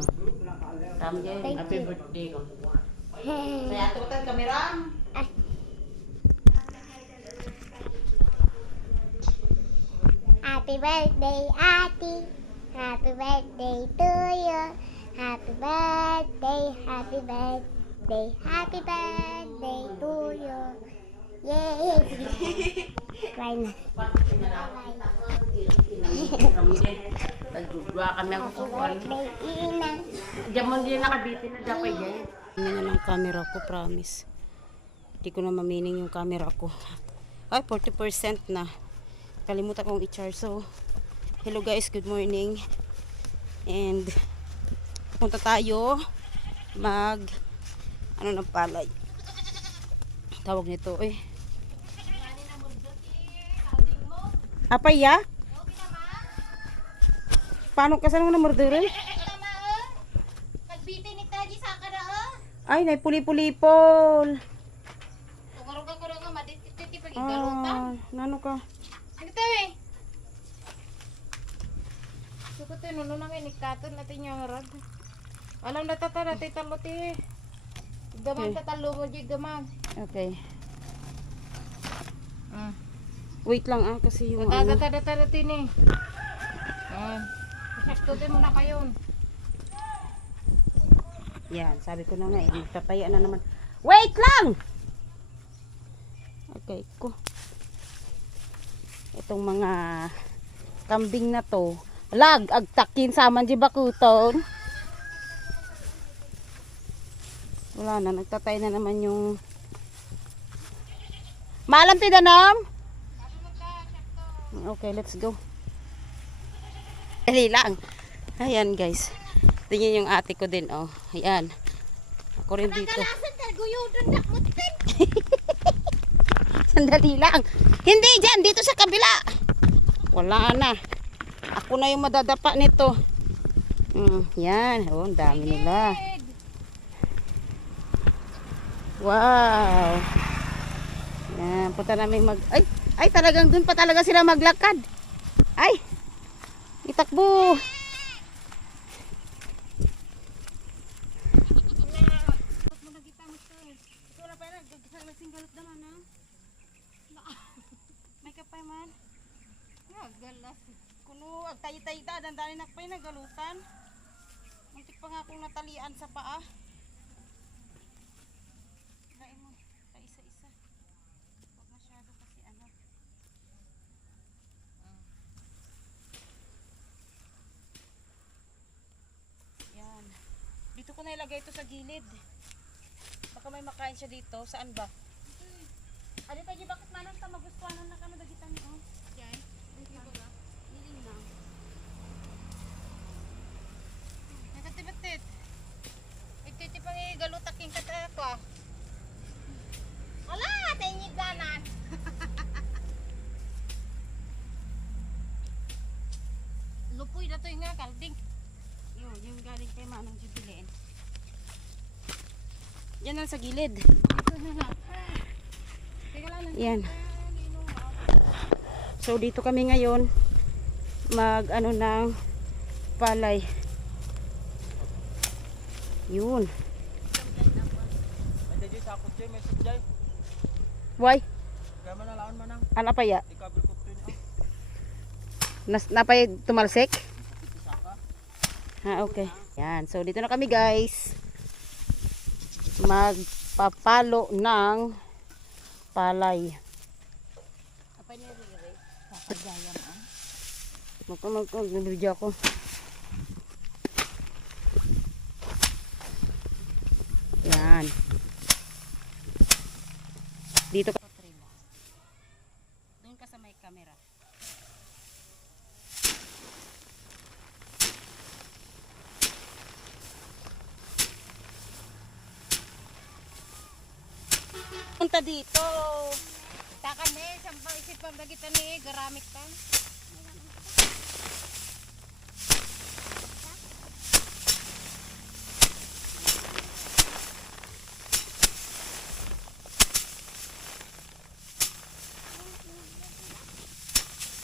Thank happy you. birthday ko. Saya ato tayo kamera. Happy birthday, Ate. Happy birthday to you. Happy birthday, happy birthday, happy birthday to you. Yay! Cry na. Nagdudwa kami birthday, Ina. Diyan mo din nakabitin na dapat yan. Ano na lang camera ko, promise. Hindi ko na mamining yung camera ko. Ay, 40% na. Kalimutan kong i-charge. So, hello guys, good morning. And, punta tayo mag, ano ng palay. Tawag nito, eh. Apay ya? Paano ka saan mo na murderin? Nagbitin ni Taji sa kada. Ay, nay puli-pulipol. Tumarong ka kurang ka madititi pag Ah, nano ka? Ito eh. Suko to nuno namin ikaton natin yung rad. Alam na tata na tita mo ti. Gamang Okay. tatalo mo di gamang. Okay. Mm. Wait lang ah, kasi yung ano. Magagata data dati ni. Ah. Sakto mo na kayon. Yan, sabi ko na nga eh, papaya na naman. Wait lang! Okay, ko. Itong mga kambing na to, lag, agtakin saman di bakuton. Wala na, nagtatay na naman yung Maalam ti danam? Okay, let's go. Dali lang. Ayan guys. Tingnan yung ate ko din oh. Ayan. Ako rin dito. Sandali lang. Hindi dyan, dito sa kabila. Wala na. Ako na yung madadapa nito. Mm, yan. Oh, ang dami nila. Wow. Yan, punta namin mag... Ay, ay talagang dun pa talaga sila maglakad. Ay, itakbo. Nagalas. Kuno, ag tayo-tayo ta, dandani na pa nagalutan. Muntik pa nga akong natalian sa paa. Kain mo, ta isa-isa. Huwag masyado kasi ano. Yan. Dito ko na ilagay ito sa gilid. Baka may makain siya dito. Saan ba? Ano tayo, bakit manang ta magustuhan na kano dagitan niyo? Yan. Hindi ba? Hindi na. Nakatibatit. Ititi pang igalutaking kata ko. Wala, tingig ganan. Lupoy na to yung nga kalding. Yun, yung galing kay Manang Jubileen. Yan lang sa gilid. Yan. So dito kami ngayon mag ano ng palay. Yun. Why? Ano pa ya? Nas napay tumalsik? Ha, okay. Yan. So, dito na kami guys. Magpapalo ng palay. Apa ni riri? Magka magka nabidyo ako. Yan ka. Doon ka sa may camera. Punta dito. Takan ni, sampang isip pang bagita ni, garamit ka.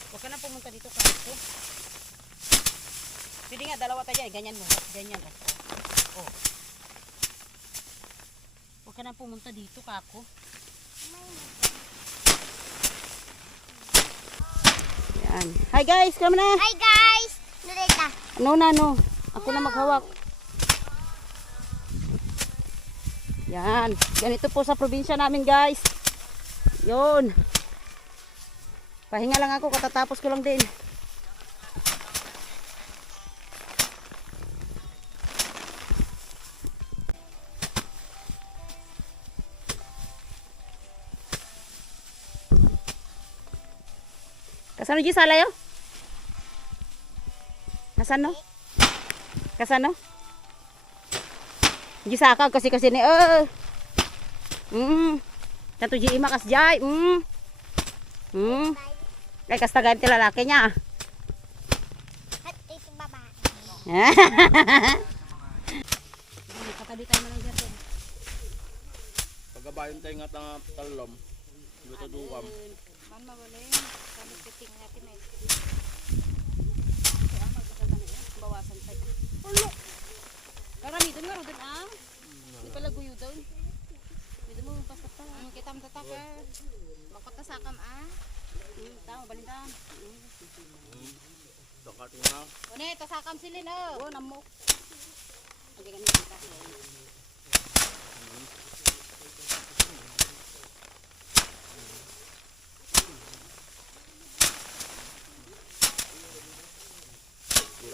Huwag ka na pumunta dito kasi. Pwede nga, dalawa tayo. Ganyan mo. Ganyan. Oh. Oh. Huwag ka na pumunta dito, kako. Yan. Hi guys, kami na. Hi guys! Narita. No na, no. Ako na maghawak. Yan. Ganito po sa probinsya namin, guys. Yun. Pahinga lang ako, katatapos ko lang din. Kasano di sala yo? Kasano? Kasano? Di saka kasi kasi ni eh. Mm. Kanto di ima kas jay. Mm. Mm. Kay kas tagay ti lalaki niya. At ito baba. Katabi tayo man nga tanga talom. Dito dukam. Man mawala Kami titing natin eh. Bawasan tayo. Ulo. Karami doon nga doon ah. Di pala guyo doon. Dito mo pasok ta. Ang kita tataka. Makota sakam ah. Hmm, tama balita. Sakating na. Une, tasakam sila no. Oh, namo. Hindi ka kita.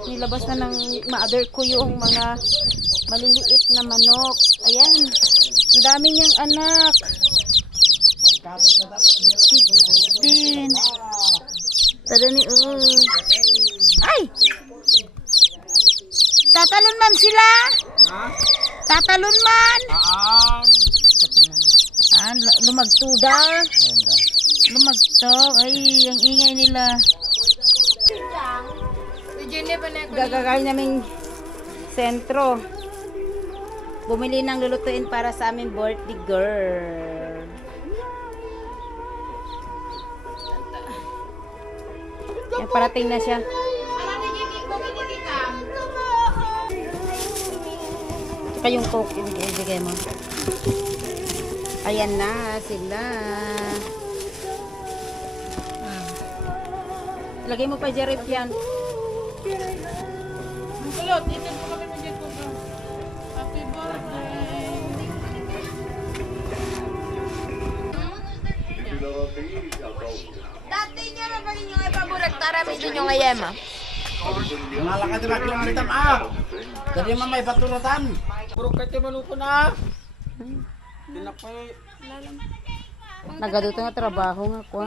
Nilabas na ng mother ko yung mga maliliit na manok. Ayan. Ang dami niyang anak. 15. Tada ni uh. Ay! Tatalon man sila. Tatalon man. Aan. Ah, la- lumagtuda. Lumagto. Ay, ang ingay nila. Gagagawin naming sentro. Bumili ng lulutuin para sa aming birthday girl. Yan, parating na siya. Tsaka yung coke, ibigay, ibigay mo. Ayan na sila. Lagay mo pa Jerip yan. Kulot, dito po kami mag ko Happy birthday. Dati niya na ba ninyo ay paborek tara medyo nyo nga yema? Malaka di ba kinamitam ah. Jadi mamay paturatan. Puro kati manuko na. Tinapay. Nagaduto nga trabaho nga ko.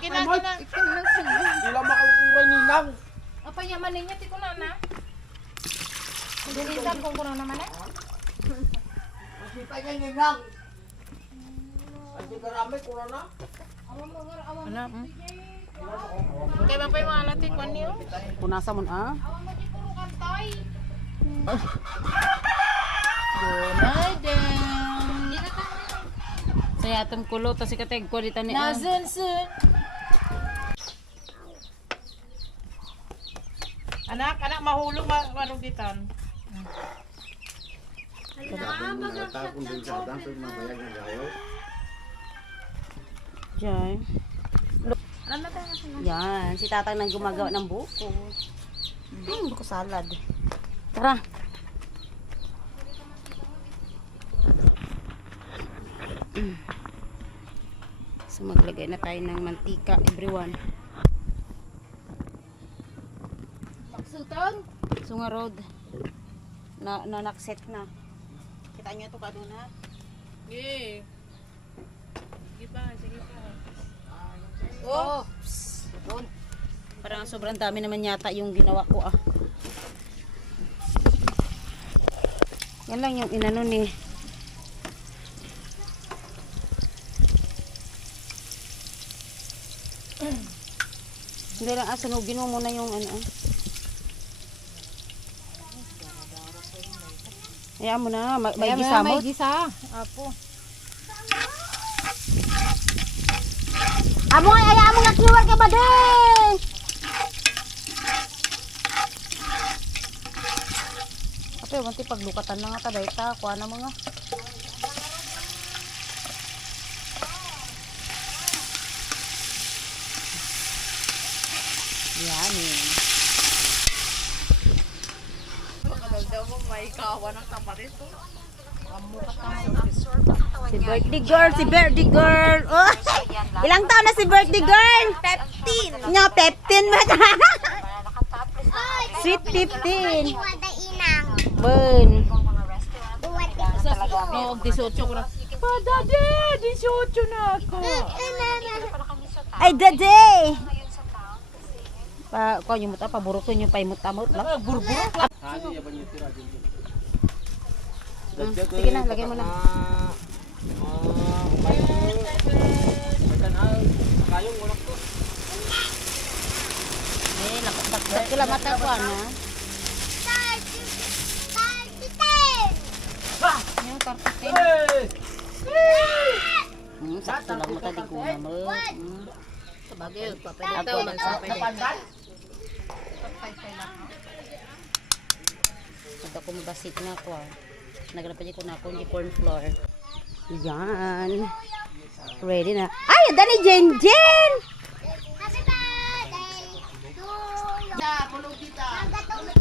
Kita ko na. Sila makakukuha ninang. Apa yaman ninyo ti ko na na? Dilisan kung kuno naman eh. Kita niya ninang. Adi karami kuha na. Ano? Kaya ba pa yung mga alati ko niyo? Punasa mo ah. Awan mo di puro kantay. Gunay din. Saya atom kulo to si kateg ko dito ni. ah. Nazun sun. Anak, anak mahulog ma marugitan. Diyan. Ano na tayo? Yan, si tatang nang gumagawa ng buko. Hmm, buko salad. Tara. So maglagay na tayo ng mantika everyone. Sultan? Sunga road. Na, na nakset na. Kita niyo to kaduna. Sige. Sige pa, sige pa. Oh. Doon. Parang sobrang dami naman yata yung ginawa ko ah. Yan lang yung inano ni. Hindi lang, ah, sunugin mo muna yung ano. ah. Hayaan mo na, ma- may Ayan, gisa mo. May gisa. Apo. Amo ay ay amo nga keluar ka ba? Apa yung manti paglukatan na nga ta dayta kuha na mga. Yan eh. Si birthday girl, si birthday girl. Oh, ilang taon na si birthday girl? 15. Nga, 15 ba? Sweet 15. Wada inang. Bun. Oo, 18 ko na. Pa, dade, 18 na ako. Ay, dade. Pa, ko yung muta, paburuton yung paimut-amut lang. Hadi ya banyak tira din. Mm, Sige na, lagay mo na. Kayong unak ko. Eh, lakot-lakot kila mata ko na. Yung tarpatin. Hmm, sakto lang mata di ko na mo. Hmm. Sabagay, papel Ako, Pag ako mabasit na ako ah. Nagrapan ko na ako yung corn flour. Yan. Ready na. Ay, dali Jen Jen! Happy birthday to you.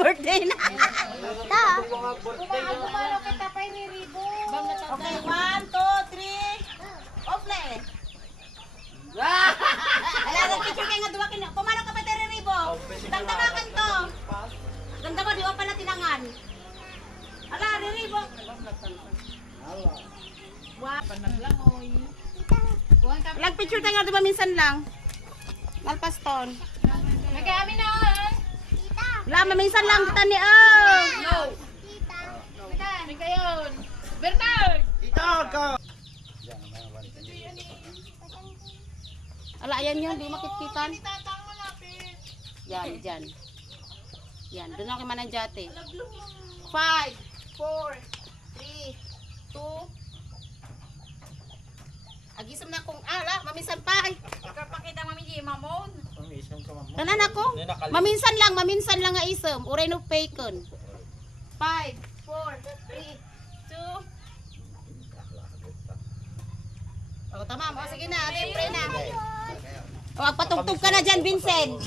Birthday na. Ta. Kita pa iriribo. Bang natanda. Okay, one, two, three. Off na eh. Wala na picture kay nga duwa kin. Pumano ka pa tere ribo? Damdamakan to. Damdama di wa pala tinangan. Ala, ribo. Panaglangoy. Buwan ka. Lag picture tayo nga di ba minsan lang? Malpaston. Wala, maminsan lang kita ni Oh. No. Kita, ni kayon. Bernard. Ala, ayan yun, di makitkitan. Yan, dyan. Yan, doon ako mananjate. Five, four, three, two. Agisam na akong ala, maminsan pa. Ay, mamon. Tanan ako. Maminsan lang, maminsan lang nga isam. Uray no bacon. Five, four, three, two. O, tama. O, sige na, pray na. O, patugtog ka na dyan, Vincent.